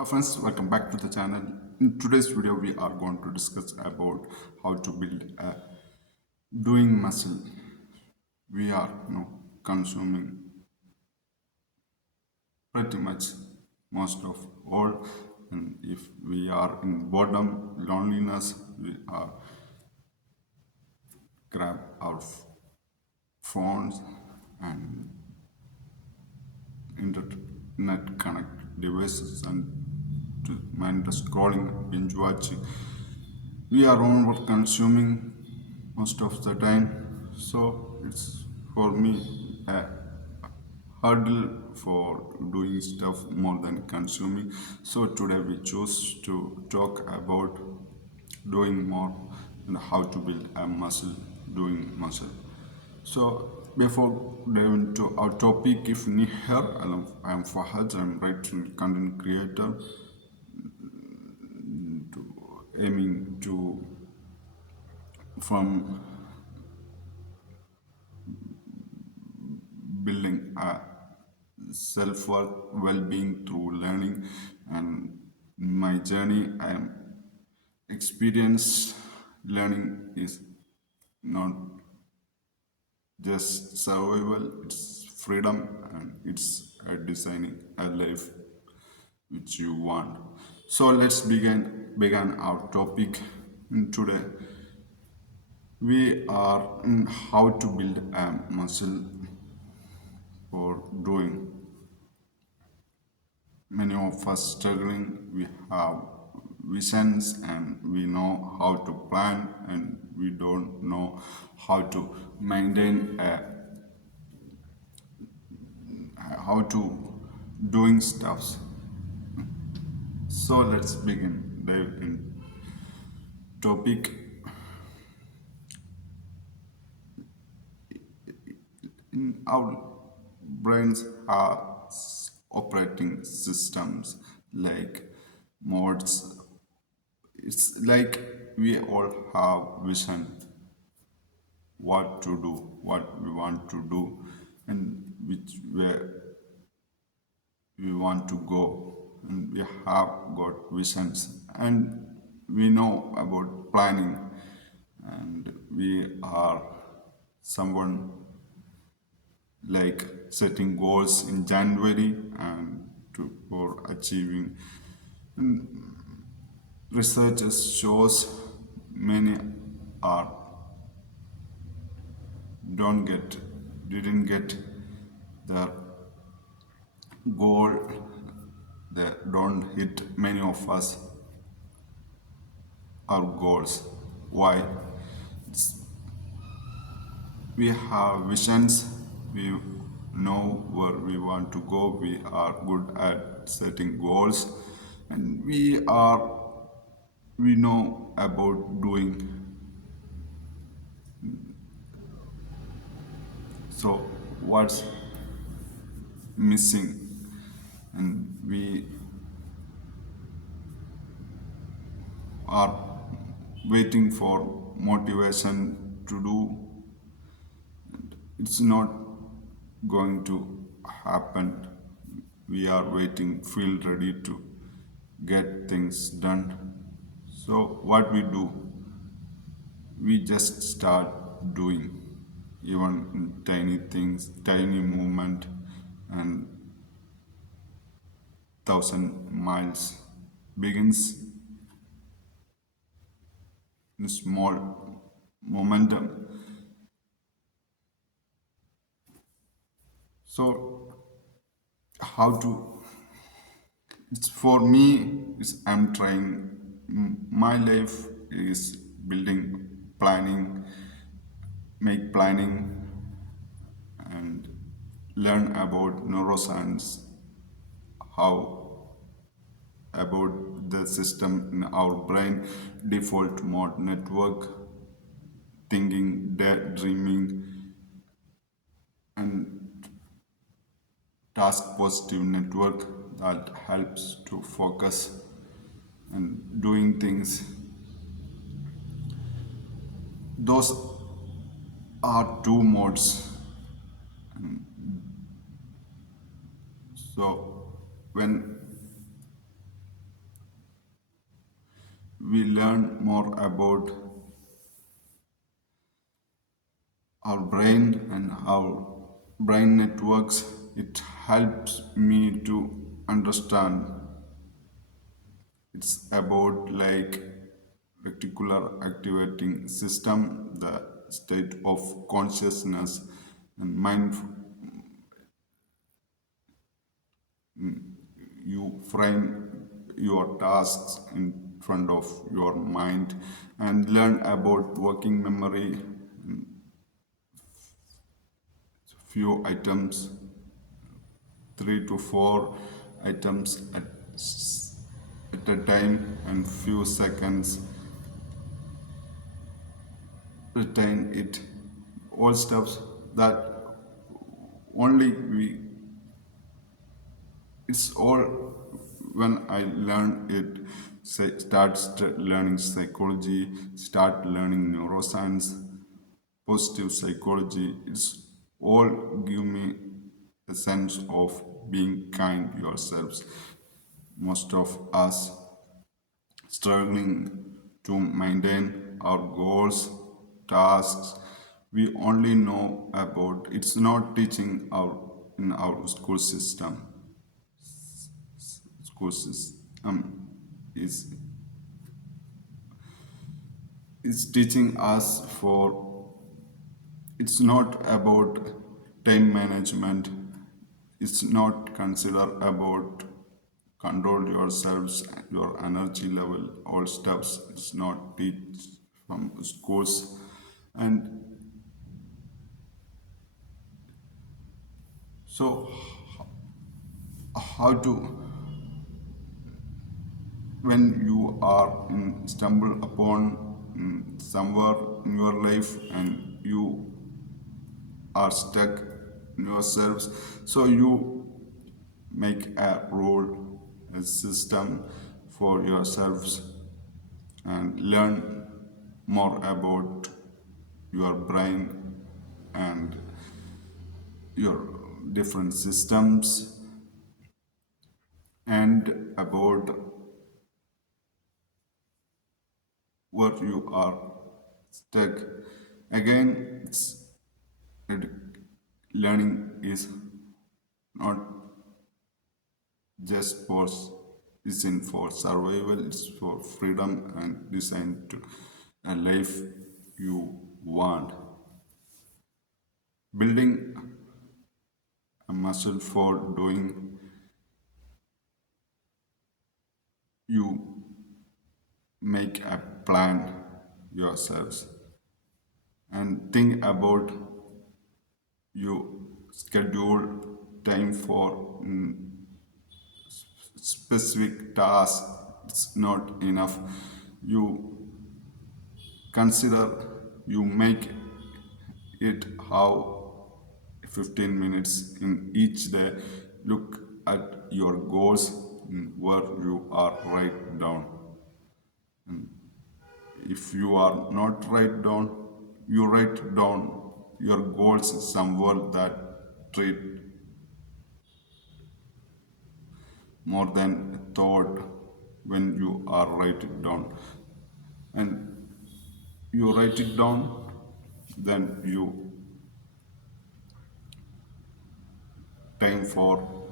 Hi friends, welcome back to the channel. In today's video, we are going to discuss about how to build a doing muscle. We are consuming pretty much most of all, and if we are in boredom, loneliness, we are grab our phones and internet connect devices and to mind the scrolling, binge watching. We are over consuming most of the time, so it's for me a hurdle for doing stuff more than consuming. So today we choose to talk about doing more and how to build a muscle doing muscle. So before dive into our topic, if new here, I'm Fahad. I'm writer and content creator, aiming to from building a self-worth, well-being through learning. And in my journey, I am experienced learning is not just survival, it's freedom, and it's designing a life which you want. So let's begin our topic. Today we are in how to build a muscle for doing. Many of us struggling, we have visions and we know how to plan, and we don't know how to maintain how to doing stuffs. So let's begin dive in topic. In our brains are operating systems like modes. It's like we all have vision, what to do, what we want to do, and which way we want to go. And we have got visions, and we know about planning, and we are someone like setting goals in January and for achieving. Research shows many are don't get didn't get their goal. They don't hit many of us our goals. Why? We have visions. We know where we want to go. We are good at setting goals, and we know about doing. So what's missing? And we are waiting for motivation to do. It's not going to happen. We are waiting, feel ready to get things done. So what we do, we just start doing, even in tiny things, tiny movement, and 1,000 miles begins in small momentum. So how to? It's for me. It's I'm trying. My life is building, planning, make planning, and learn about neuroscience, how about the system in our brain, default mode network, thinking, daydreaming, and task positive network that helps to focus and doing things. Those are two modes. So when we learn more about our brain and how brain networks. It helps me to understand. It's about like reticular activating system, the state of consciousness and mind. You frame your tasks in front of your mind and learn about working memory, few items, 3 to 4 items at a time, and few seconds retain it. All stuffs that only we, it's all when I learned it, say, learning psychology, start learning neuroscience, positive psychology. It's all give me a sense of being kind yourselves. Most of us struggling to maintain our goals, tasks. We only know about it's not teaching our in our school system is teaching us for. It's not about time management. It's not consider about control yourselves, your energy level, all stuffs. It's not teach from schools. And so how to, when you are in stumble upon somewhere in your life and you are stuck in yourselves, so you make a rule, a system for yourselves, and learn more about your brain and your different systems and about where you are stuck. Again, learning is not just for isn't for survival, it's for freedom and designed to a life you want. Building a muscle for doing, you make a plan yourselves and think about you schedule time for specific task. It's not enough. You consider, you make it how 15 minutes in each day. Look at your goals where you are right down. If you are not write down, you write down your goals somewhere that treat more than a thought when you are write it down. And you write it down, then you time for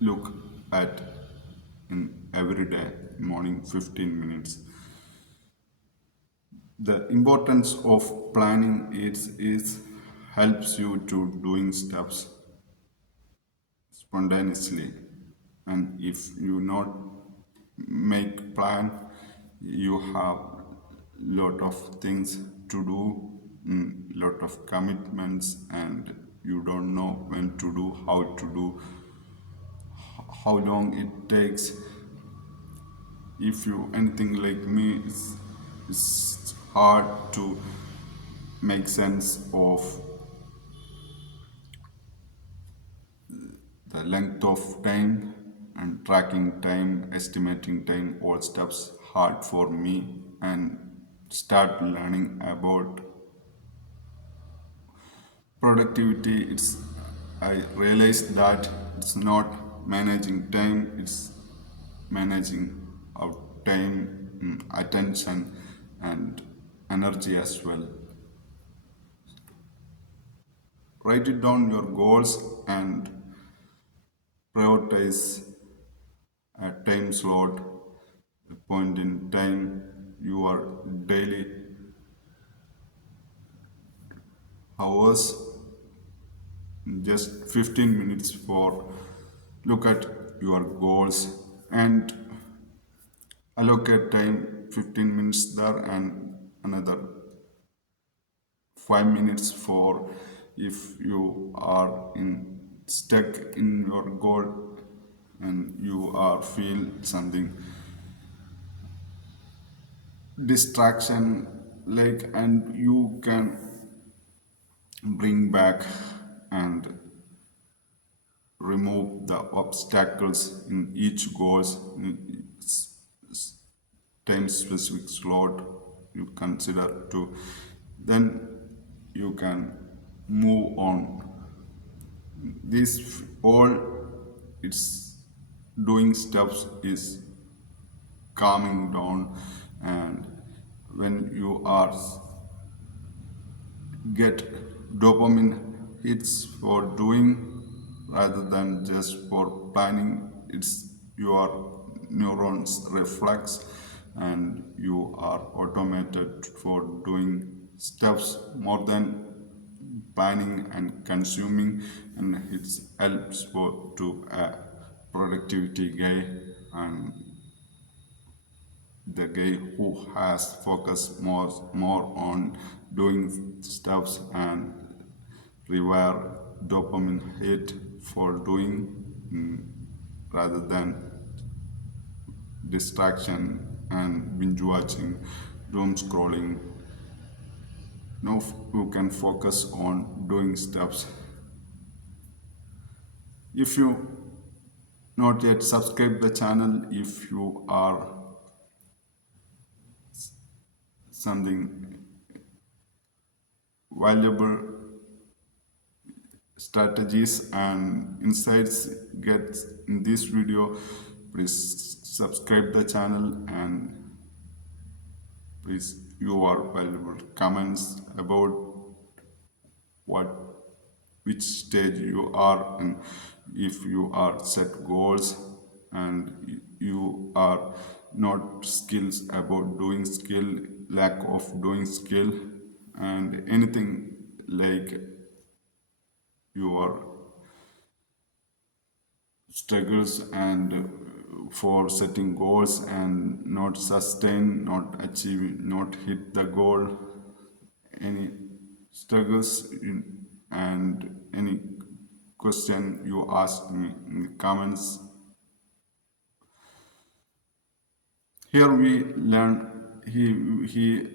look at in every day morning 15 minutes. The importance of planning is helps you to doing steps spontaneously, and if you not make plan, you have lot of things to do, lot of commitments, and you don't know when to do, how to do, how long it takes. If you anything like me, it's hard to make sense of the length of time and tracking time, estimating time, all stuff's hard for me, and start learning about productivity. It's I realized that it's not managing time, it's managing our time attention and energy as well. Write it down your goals and prioritize a time slot, a point in time, your daily hours, just 15 minutes for look at your goals and allocate time 15 minutes there and another 5 minutes for if you are in stuck in your goal and you are feel something distraction like and you can bring back and remove the obstacles in each goals in time specific slot you consider to then you can move on this all it's doing steps is calming down and when you are get dopamine hits for doing rather than just for planning it's your neurons reflex and you are automated for doing steps more than planning and consuming and it helps for to a productivity guy and the guy who has focused more on doing stuffs and rewire dopamine hit for doing rather than distraction and binge watching doom scrolling now you can focus on doing stuffs if you not yet subscribe the channel if you are something valuable strategies and insights get in this video please subscribe the channel and please your valuable comments about what which stage you are and if you are set goals and you are not skills about doing skill lack of doing skill and anything like your struggles and for setting goals and not sustain not achieve not hit the goal any struggles and any question you ask me in the comments here we learn he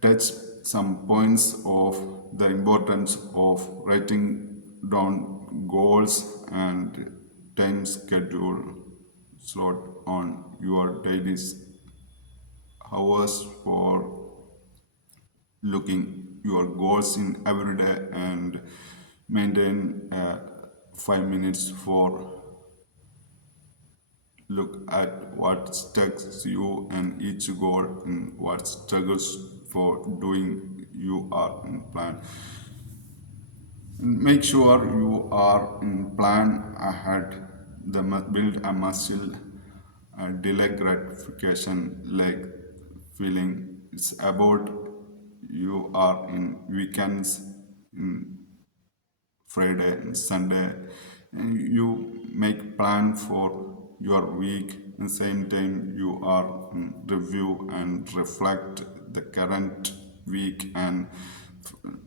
touched some points of the importance of writing down goals and time schedule slot on your daily hours for looking your goals in every day and maintain 5 minutes for look at what struggles you and each goal and what struggles for doing you are in plan make sure you are in plan ahead the build a muscle delay gratification like feeling it's about you are in weekends in Friday and Sunday and you make plan for your week and same time you are review and reflect the current week and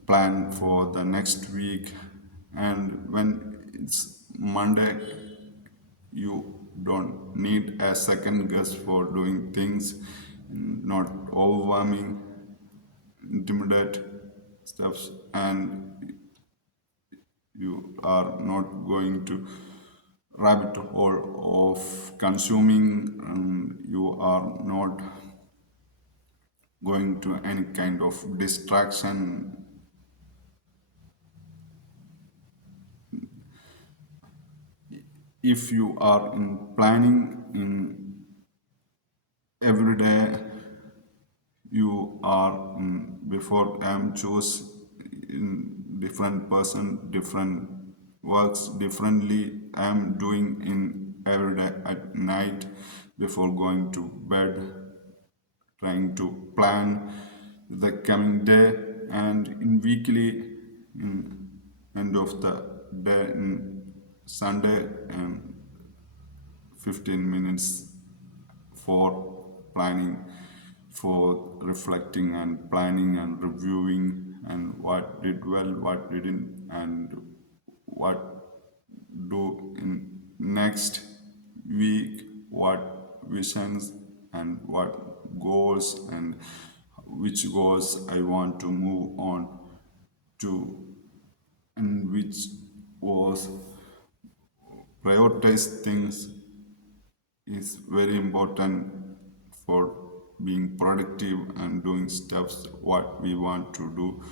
plan for the next week and when it's Monday you don't need a second guess for doing things not overwhelming intimidate steps and you are not going to rabbit hole of consuming and you are not going to any kind of distraction if you are in planning in every day before I'm choose in different person, different works differently I'm doing in every day at night before going to bed, trying to plan the coming day, and in weekly in end of the day in Sunday and 15 minutes for planning, for reflecting and planning and reviewing and what did well, what didn't, and what do in next week, what visions and what goals and which goals I want to move on to, and which was prioritize things is very important for being productive and doing steps what we want to do.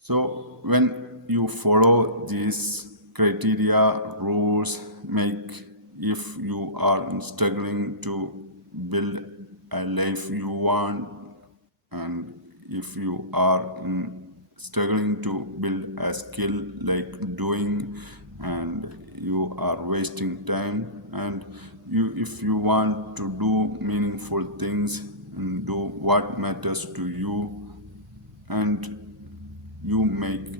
So when you follow these criteria, rules, make if you are struggling to build a life you want, and if you are struggling to build a skill like doing, and you are wasting time, and you if you want to do meaningful things and do what matters to you, and you make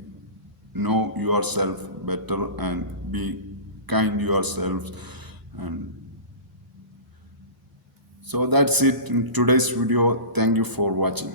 know yourself better and be kind yourselves. And so that's it in today's video. Thank you for watching.